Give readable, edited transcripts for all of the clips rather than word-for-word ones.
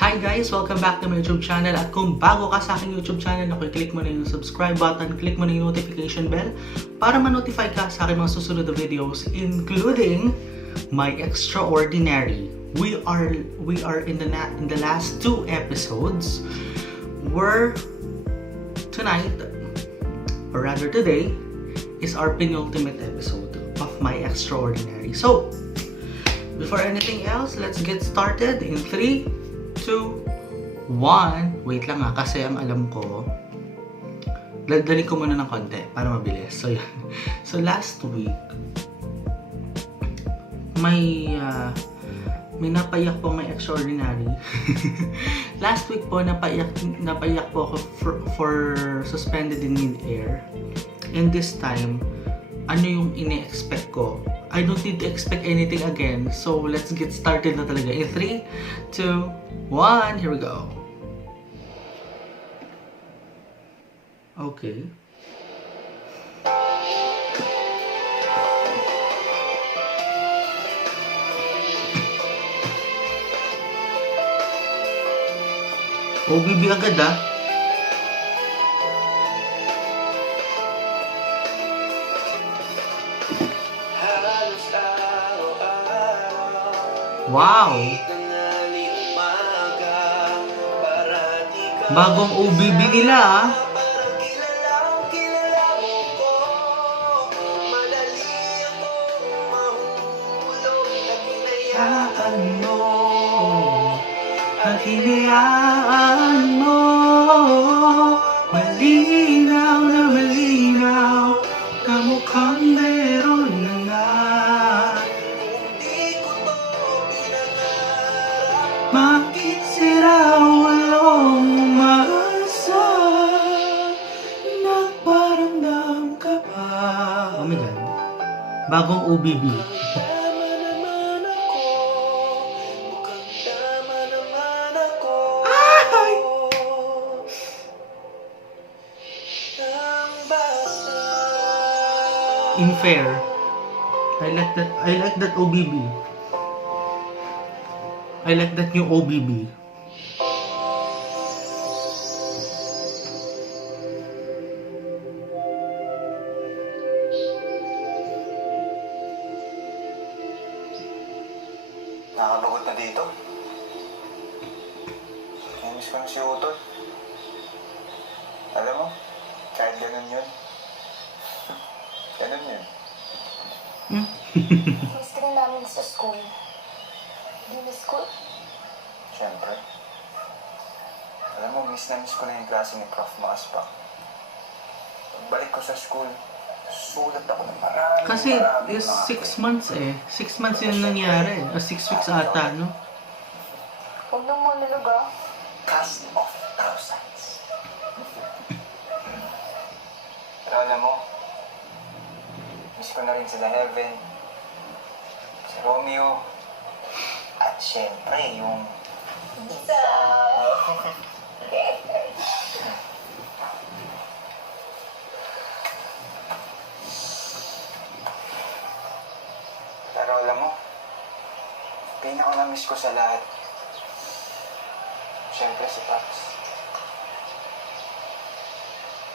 Hi guys! Welcome back to my YouTube channel. At kung bago ka sa aking YouTube channel, click mo na yung subscribe button, click mo na yung notification bell para ma-notify ka sa aking mga susunod na videos, including my extraordinary. We are in the last 2 episodes where tonight, or rather today, is our penultimate episode of my extraordinary. So, before anything else, let's get started in 3, 2, 1. Wait lang kasi ang alam ko, dali ko muna ng konti para mabilis. So, yan. So, last week, may napaiyak po, may extraordinary. Last week po, napaiyak po ako for suspended in mid-air. And this time, ano yung ine-expect ko? I don't need to expect anything again. So, let's get started na talaga. In 3, 2, 1, here we go. Okay. OBB agad ah. Wow! Bagong OBB nila ah. At hinayaan mo, malinaw na mukhang meron na nga. Bakit sila walang umaasa? Nagparamdam ka pa. Oh my God. Bagong OBB. Unfair. I like that OBB. I like that new OBB. Nakakabagot na dito. Namiss ko na si Utol. Alam mo, kahit ganun yun. Ganun yun. Miss ka na namin sa school. Di na school? Siyempre. Alam mo, miss na miss ko na yung klase ni Prof. Maaspak. Pagbalik ko sa school, sulat ako ng marami. Kasi is 6 months eh. 6 months yun nangyari. 6 weeks ata, no? Huwag nang monolog ah. Cast of thousands. Pero alam mo, miss ko na rin sila Heaven, si Romeo, at syempre yung Isa. Pero alam mo, pinaka-namiss ko sa lahat, syempre si Paps.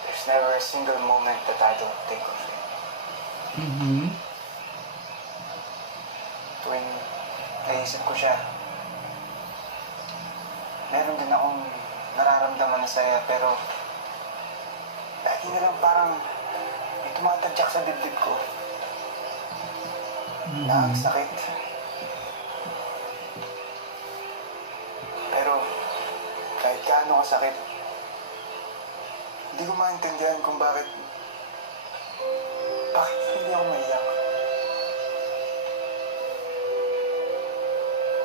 There's never a single moment that I don't think of him. Tuwing naisip ko siya, meron din akong nararamdaman na saya, pero lagi na lang parang may tumatadyak sa dibdib ko. Na ang sakit. Pero kahit gaano kasakit, hindi ko maintindihan kung bakit hindi ako maiyak.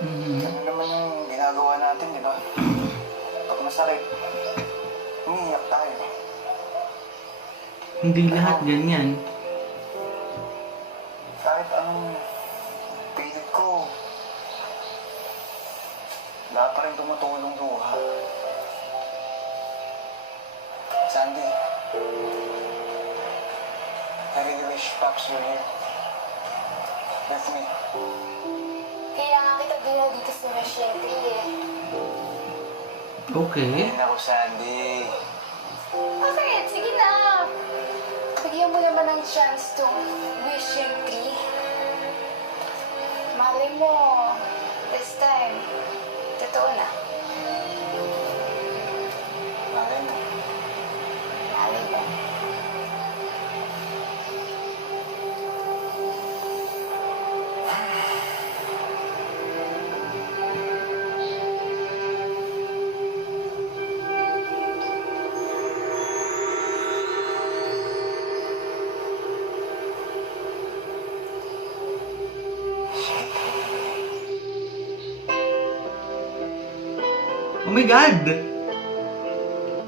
Ganun naman yung ginagawa natin, di ba? Pag masakit, umiiyak tayo. Hindi lahat ganyan. Kahit anong pilit ko, wala pa rin tumutulong luha. Sandy, I really wish Pops were here with me. Kaya nga kita dinala dito sa Michelle eh. Okay. Ayun ako, Sandy. Masakit, sige na. Bigyan mo naman ng chance to wish yung tree. Malay mo, this time, totoo na. Malay mo. Malay mo. Oh my God!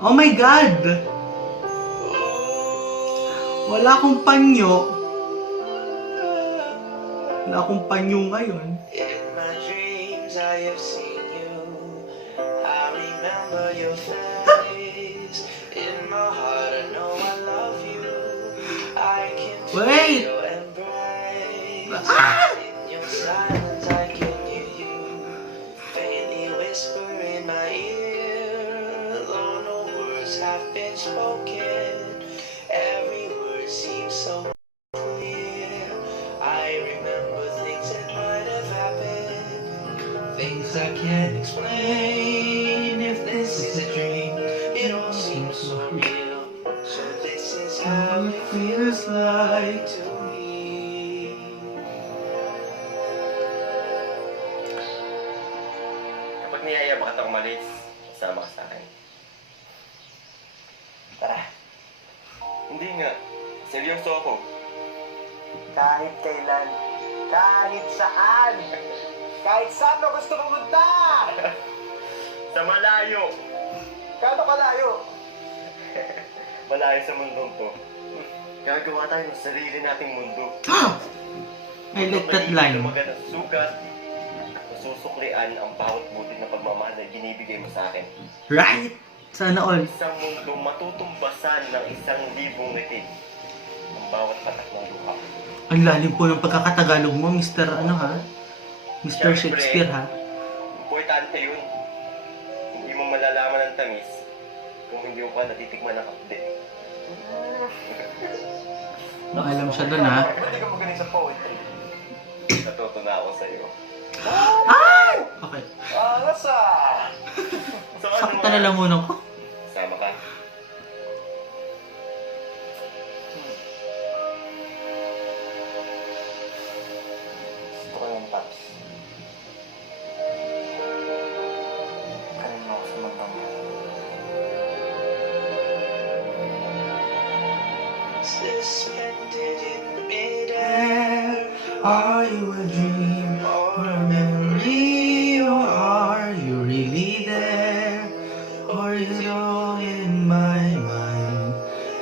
Oh my God! Wala akong panyo. Wala akong panyo ngayon. In my dreams I have seen you. I remember your face. In my heart I know I love you. I can feel Wait! your embrace. Ah! In your silence I can hear you. Faintly whisper in my ear. Though no words have been spoken, every word seems so clear. I remember things that might have happened, things I can't explain. If this is a dream, it all seems so real. So this is how it feels like to me. Kapag niyaya ba kitang umalis, sama ka sa akin. Tara. Hindi nga. Seryoso ako. Kahit kailan. Kahit saan. Kahit saan mo gusto pumunta. Sa malayo! Kano kalayo? Malayo sa mundong to. Gagawa tayo ng sarili nating mundo. I like that line. Lumagan ang sugat. Masusuklian ang bawat butit na pagmamahal na binibigay mo sa akin. Right? Sana all. Isang mundong matutumbasan ng 1,000 ngiti. Ang bawat patak ng luha. Ang lalim po ng pagkakatagalog mo, Mr. Ano ha? Mr. Shakespeare ha? Importante yun. Hindi mo malalaman ang tamis kung hindi mo pa natitikman ang kapde. Maalam siya dun ha? Ba't di ka magaling sa poetry? Natuto na ako sa'yo. Ay! Okay. Alas ah! So ano Sakta na lang muna ko. Sama ka. Gusto ko yung Paps. Kanin mo ako sa mundong yan. Suspended in midair. Are you a dream or a memory? Or are you really there? Or is it all in my mind?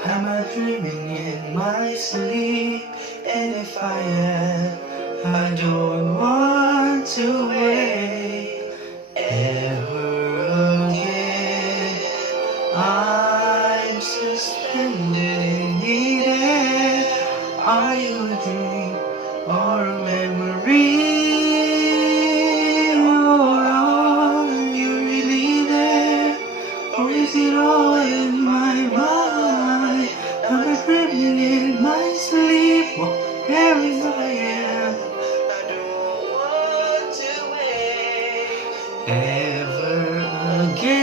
Am I dreaming in my sleep? And if I am, I don't want to wake ever again. I'm suspended in the air. Are you a dream or a memory? Or are you really there? Or is it all in my mind? Am I dreaming in my sleep? Where is I am I don't want to wait. ever again?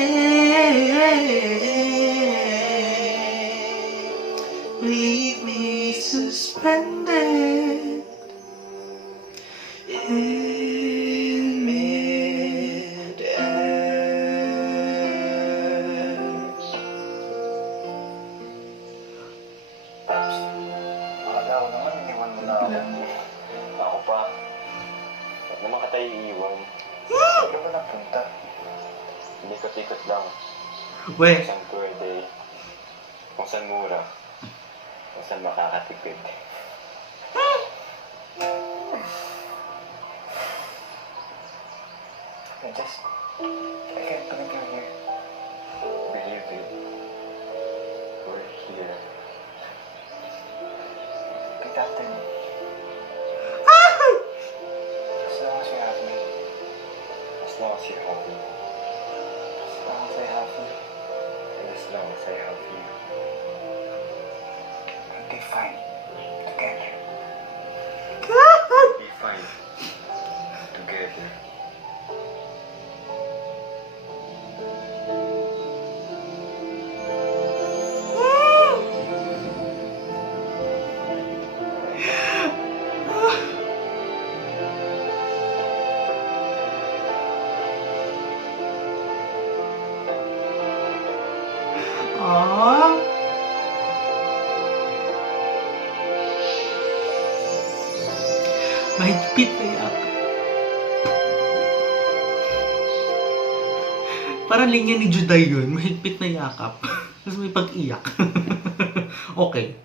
Leave me suspended in midair. Paps, akala ko naman iniwan mo na ako. Ako pa. Ba't naman ka tayo iiwan? Saan ka ba napunta? Inikot-ikot lang. We, Kung saan pwede. Kung saan mura. Kung saan makakatipid. I can't believe you're here. Believe it. We're here. Repeat after me. As long as you have me. As long as you have me. As long as I as I have you. We'll be fine. Together. Be fine. Together. Aww. Mahigpit na yakap. Parang linya ni Juday yun. Mahigpit na yakap. Tapos may pag-iyak. Okay.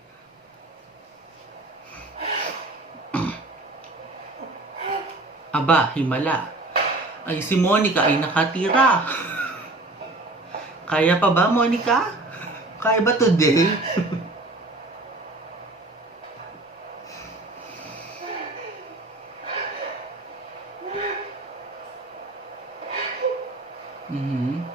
Aba, himala. Ay, si Monica ay nakatira. Kaya pa ba, Monica? Kaya ba today? Mhm.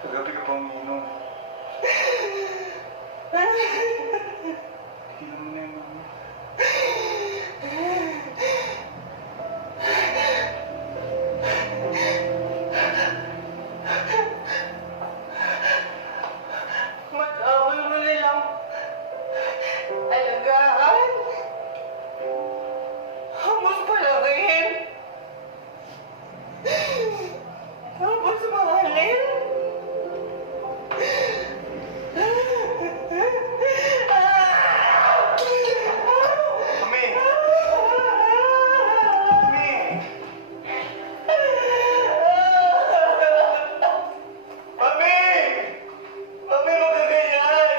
Kagabi ka pa uminom. Tignan mo na yung mami. Mag-awal mo nilang alagaan. Tapos palakihin. Tapos mahalin. Mami! Mami! Mami! Mami, huwag ka ganyan!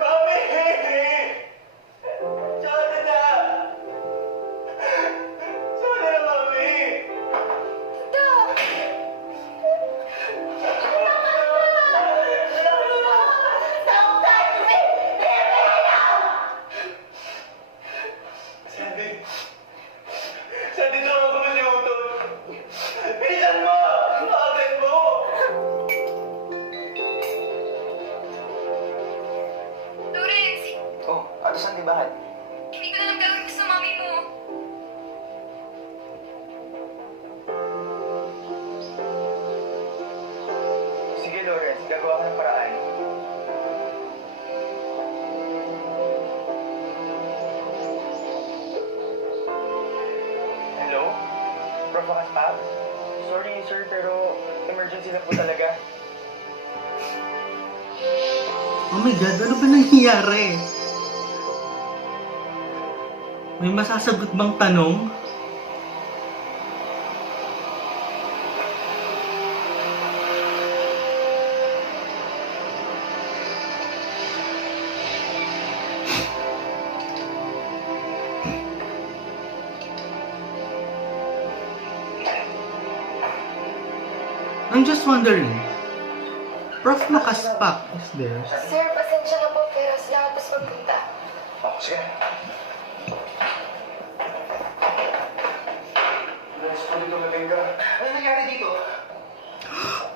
Mami! Sorry na! Sorry na, Mami! Sandy! Sandy, tama ko ba si Utol? Bilisan mo! Bakit mo? Lawrence, Oh, ato saan dibahan? hindi ko na lang gagawin sa mami mo. Sige, Lawrence. Gagawa ko ng paraan. Hello? Prof. Makaspa? Sorry, sir, pero emergency na po talaga. Oh my God, ano ba nangyayari? May masasagot bang tanong? I'm just wondering. Prof. Makaspak is there. Sir, pasensya na po pero sila tapos magpunta. Oh, sige. Guys, pwede tumating ka. Ano nangyari dito?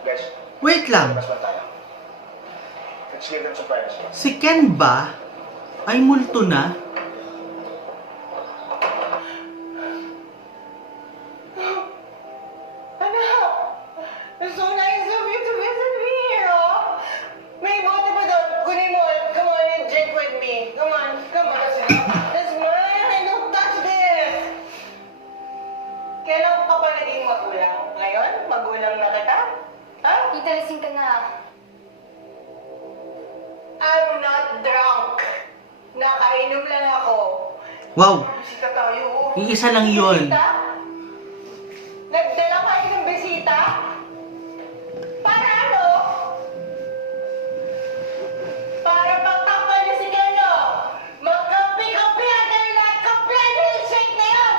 Guys, Wait lang. labas lang tayo. Let's give them some privacy. Si Ken ba ay multo na? It's so nice of you to visit me here, oh. May bote pa doon. Kunin mo. Come on and drink with me. Come on. Come on. That's mine. I don't touch this. Kailan ka pa naging magulang? Ngayon? Magulang na kita? Ha? Tita, lasing ka na. I'm not drunk. Nakainom lang ako. Wow, Bisita tayo. iisa lang yon. Bisita? Nagdala kayo ng bisita? Para ano? Para pagtakpan niyo si Keno. Magkapi-kapihan kayo lahat. Kapihan niyo yung shake na yun.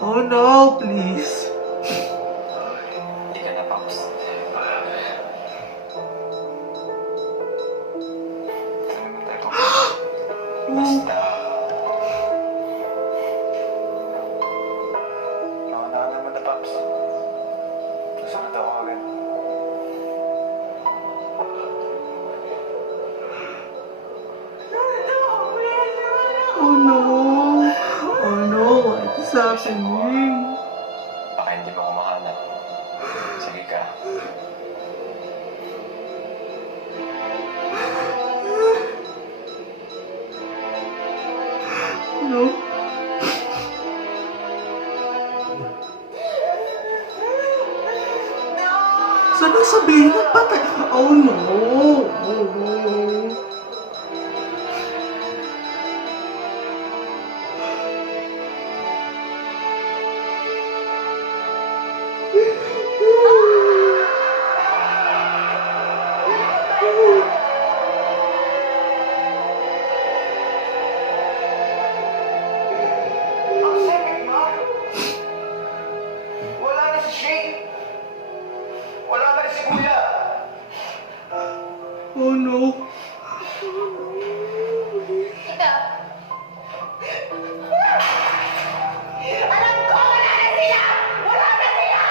Oh no, please. Hindi ka na, Pops. Basta. Nakana naman na, Pops. Gusto ka daw agad. Oh no. Oh no, what is happening? Baka hindi mo kumahanap. Sige ka. No. Sana sabihin na patay. Oh no. Oh no. Ang sakit, Ma! Wala na si Shane! Wala na rin si Kuya! Oh no. Tita! Alam ko, wala na sila! Wala na sila!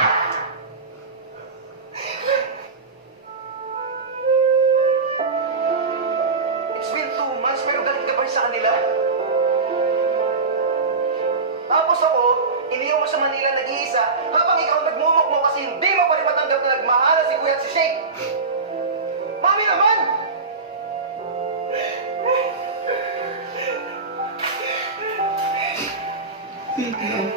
It's been 2 months pero galit ka pa rin sa kanila. Tapos ako, iniwan mo sa Manila nag-iisa habang ikaw nagmumukmo kasi hindi mo pa rin matanggap na nagmahala si Kuya at si Shane. Mami naman! Wait lang.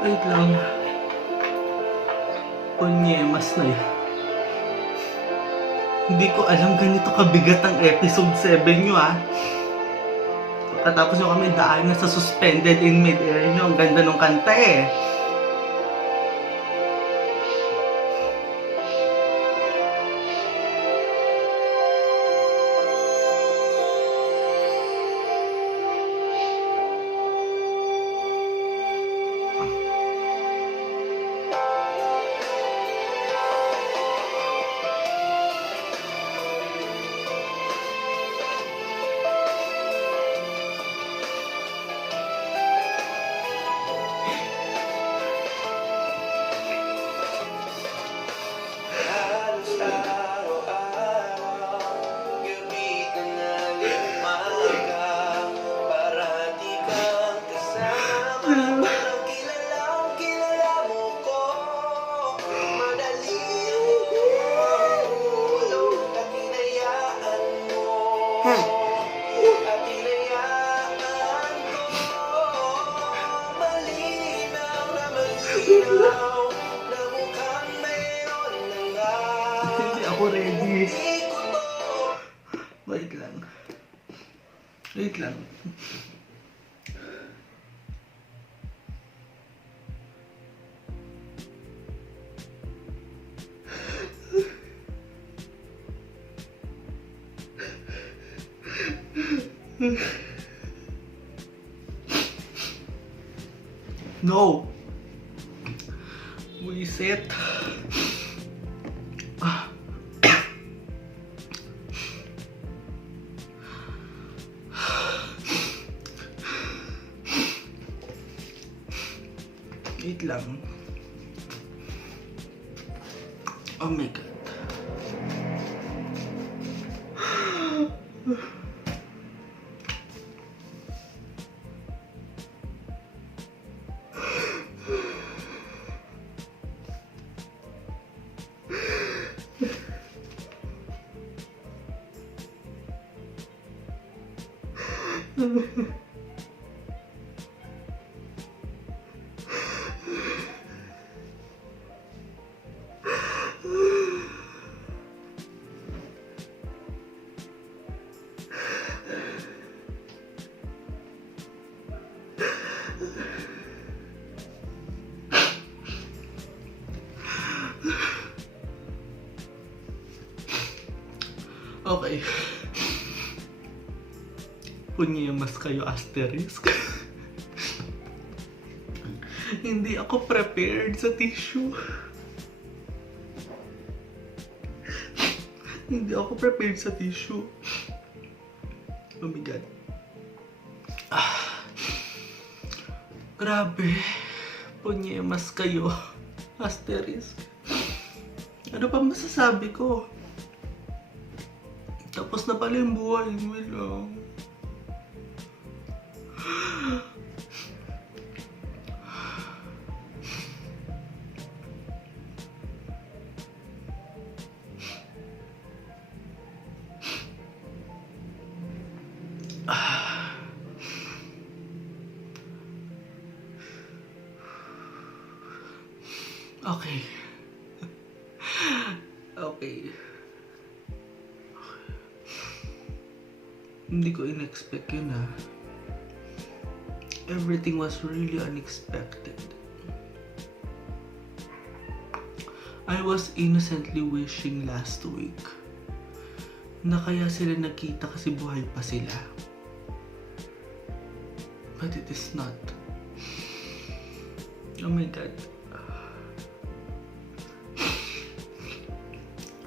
Wait lang. Onyemas na yun. Hindi ko alam ganito kabigat ang episode 7 nyo ah. Katapos nyo kami daan na sa suspended in mid-air nyo. Ang ganda ng kanta eh. Halos araw-araw, gabi tanghaling umaga, parati kang kasama. Walang kilalang kilala mo ko, madali ang hulog at hinayaan mo. At hinayaan ko, malinaw na malinaw, na mukhang mayroon na nga. Hindi ako ready. Wait lang. Wait lang. No. Reset. Wait lang. Oh my god. Okay. Punyemas kayo, asterisk. Hindi ako prepared sa tissue. Hindi ako prepared sa tissue. Oh my God. Grabe. Punyemas kayo, asterisk. Ano pa masasabi ko? Tapos na pala yung buhay mo lang. Okay. Okay. Hindi ko in-expect yun ha. Everything was really unexpected. I was innocently wishing last week na kaya sila nagkita kasi buhay pa sila. But it is not. Oh my God.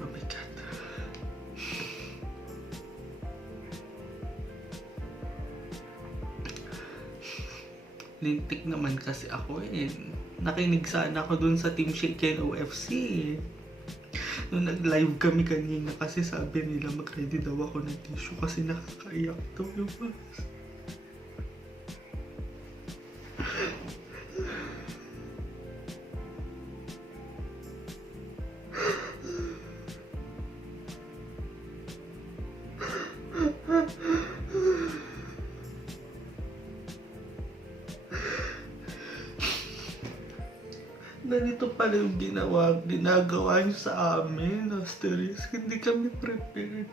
Oh my God. Lintik naman kasi ako eh. Nakinig sana ako dun sa Team Shaken OFC. Nung nag-live kami kanina kasi sabi nila mag-ready daw ako ng tissue kasi nakakaiyak daw yung mas. Ganito pala yung ginagawa niyo sa amin, asterisk. Hindi kami prepared.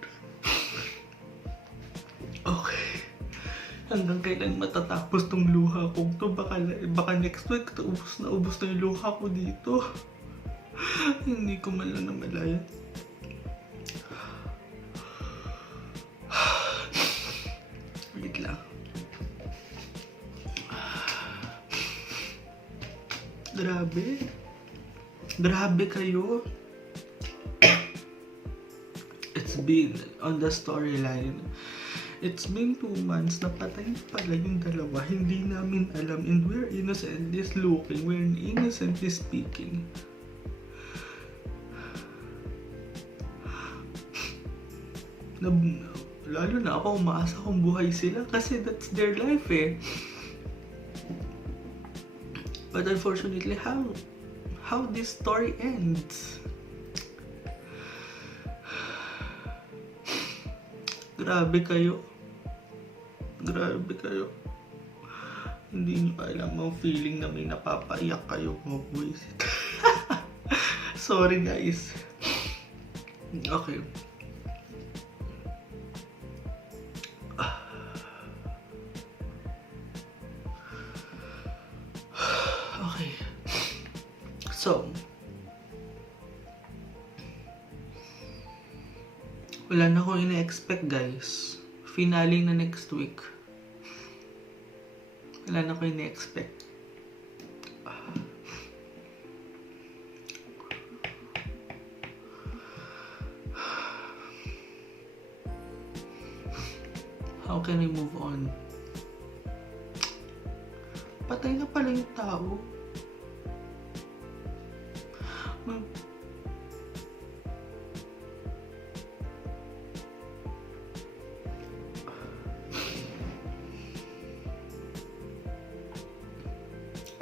Okay. Hanggang kailan matatapos tong luha ko to? Baka next week, ubos na yung luha ko dito. Hindi ko man lang namalayan. Wait lang. Grabe. Grabe kayo. It's been on the storyline. It's been 2 months na patay pala yung dalawa. Hindi namin alam and we're innocently looking. We're innocently speaking. Lalo na ako umaasa kung buhay sila kasi that's their life eh. But unfortunately, how this story ends? Grabe kayo. Grabe kayo. Hindi niyo pa alam ang feeling na may napapaiyak kayo mga boys. Sorry guys. Okay. Okay. So, wala na akong ina-expect guys. Finale na next week. Wala na akong ina-expect. How can I move on? Patay na pala yung tao.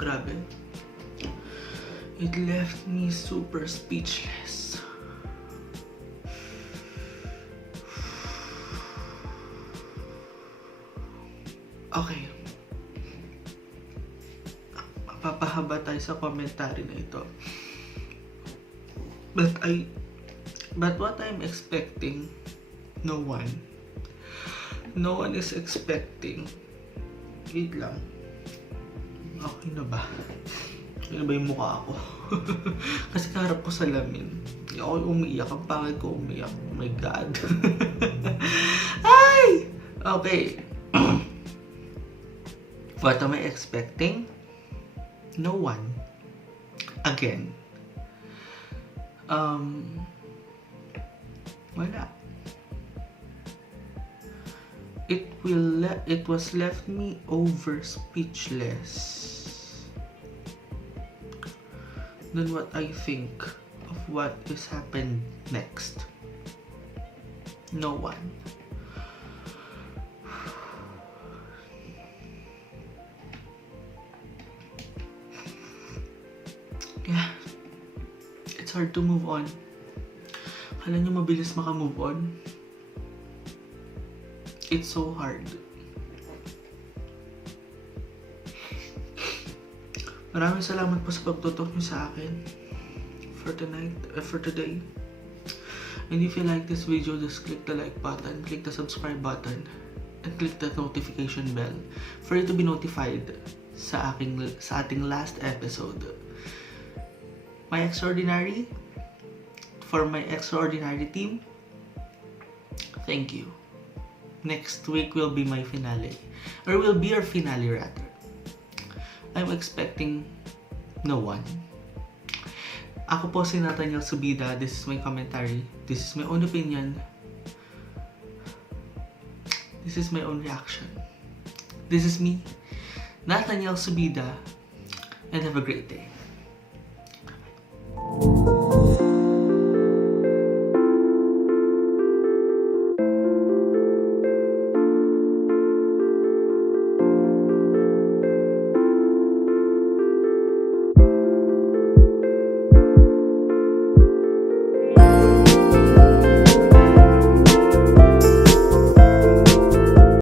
Grabe. It left me super speechless. Okay. Papahaba tayo sa commentary na ito. But what I'm expecting, no one is expecting. Wait lang. Okay na ba? Okay na ba yung mukha ko? Kasi kaharap ko sa lamin. Hindi ako umiiyak. Ang pangit ko umiiyak. Oh my God. Ay! Okay. What am I expecting? No one. Again. Wala. It was left me over speechless. Then what I think of what is happened next. No one. Yeah. It's hard to move on. Kala nyo mabilis maka-move on? It's so hard. Maraming salamat po sa pagtutok nyo sa akin for tonight, for today. And if you like this video, just click the like button, click the subscribe button, and click the notification bell for you to be notified sa ating last episode. For my extraordinary team, thank you. Next week will be my finale. Or will be our finale rather. I'm expecting no one. Ako po si Nathaniel Subida. This is my commentary. This is my own opinion. This is my own reaction. This is me, Nathaniel Subida. And have a great day.